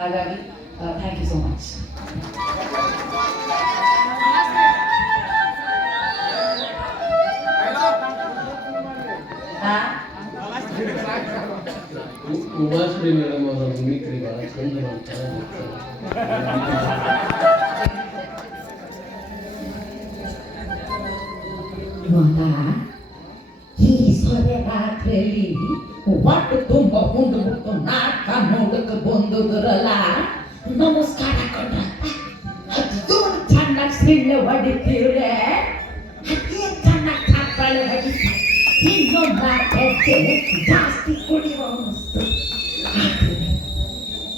ಹಾಗಾಗಿ thank you so much ಹಾ Umashree madam ಅವರ ಮಿಮಿಕ್ರಿ ಬಹಳ ಚಂದ ಮಾಡ್ತಾರೆ ಇವಾಗ ಈ ಸೊರೆ ರಾತ್ರಿಯಲ್ಲಿ ಒಟ್ಟು ತುಂಬ ಉಂಡು ಬಿಟ್ಟು ನಾಟಕ ನೋಡಕ್ಕೆ ಬಂದುದ್ರಲ್ಲ ನಮಸ್ಕಾರ ಅದು ಚೆನ್ನಾಗಿ ಸಿಳ್ಳೆ ಹೊಡಿತೀವ್ರೆ ಅದೇ ಚೆನ್ನಾಗಿ ಚಪ್ಪಾಳೆ ಹೊಡಿತ ಇನ್ನೊಂದು ಜಾಸ್ತಿ ಕುಡಿಯೋ ಅನ್ನಿಸ್ತು ಆದ್ರೆ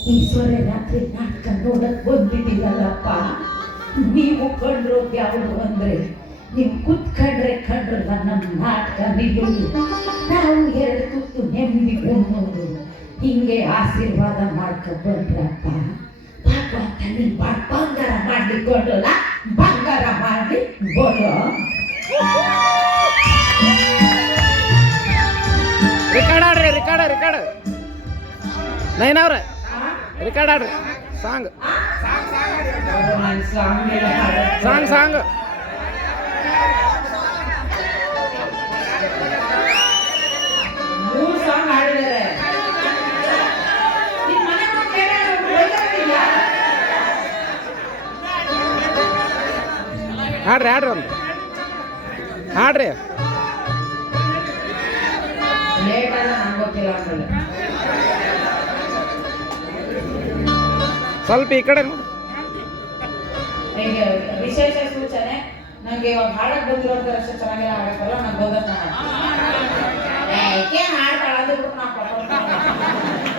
ಈ ಸೊರೆ ರಾತ್ರಿ ನಾಟಕ ನೋಡಕ್ ಬಂದಿದ್ದೀರಲ್ಲಪ್ಪ ನೀವು ಕಂಡ್ರು ಯಾವುದು ಅಂದ್ರೆ ನೀವು ಕುತ್ಕೊಂಡ್ರೆ ಕಂಡ್ರಲ್ಲ ನಮ್ಮ ನಾಟಕ ನಿಲ್ಲುವುದು ನಾವು ಎರಡು ತುತ್ತು ನೆಮ್ಮದಿ ಉಣ್ಣೋದು. ಹಿಂಗೆ ಆಶೀರ್ವಾದ ಮಾಡ್ಕೊ ಬಂದ್ರಪ್ಪ. ಭಗವಂತ ನಿನ್ ಬಂಗಾರ ಕೊಡಲ್ಲ ಬಂಗಾರ ಮಾಡ್ಲಿ ಬರೋ ರೆಕಾರ್ಡ್ ಆಡ್ರಿ ರೆಕಾರ್ಡ್ ರೆಕಾರ್ಡ್ ನೈನ್ ಅವ್ರ. ರೆಕಾರ್ಡ್ ಆಡ್ರಿ. ಸಾಂಗ್ ಸಾಂಗ್ ಸಾಂಗ್ ಹಾಡ್ರಿ ಹಾಡ್ರಿ ಒಂದು. ಹಾಡ್ರಿ. ಸ್ವಲ್ಪ ಈ ಕಡೆ ನೋಡಿ. ವಿಶೇಷ ಸೂಚನೆ ನಂಗೆ ಇವಾಗ ಅಷ್ಟೇ ಚೆನ್ನಾಗಿ ಹಾಡಕ್ಕಲ್ಲ ನಂಗೆ ಹಾಡ್ತಾಳ ಕೊಟ್ಬಿಡ್ತೀನಿ.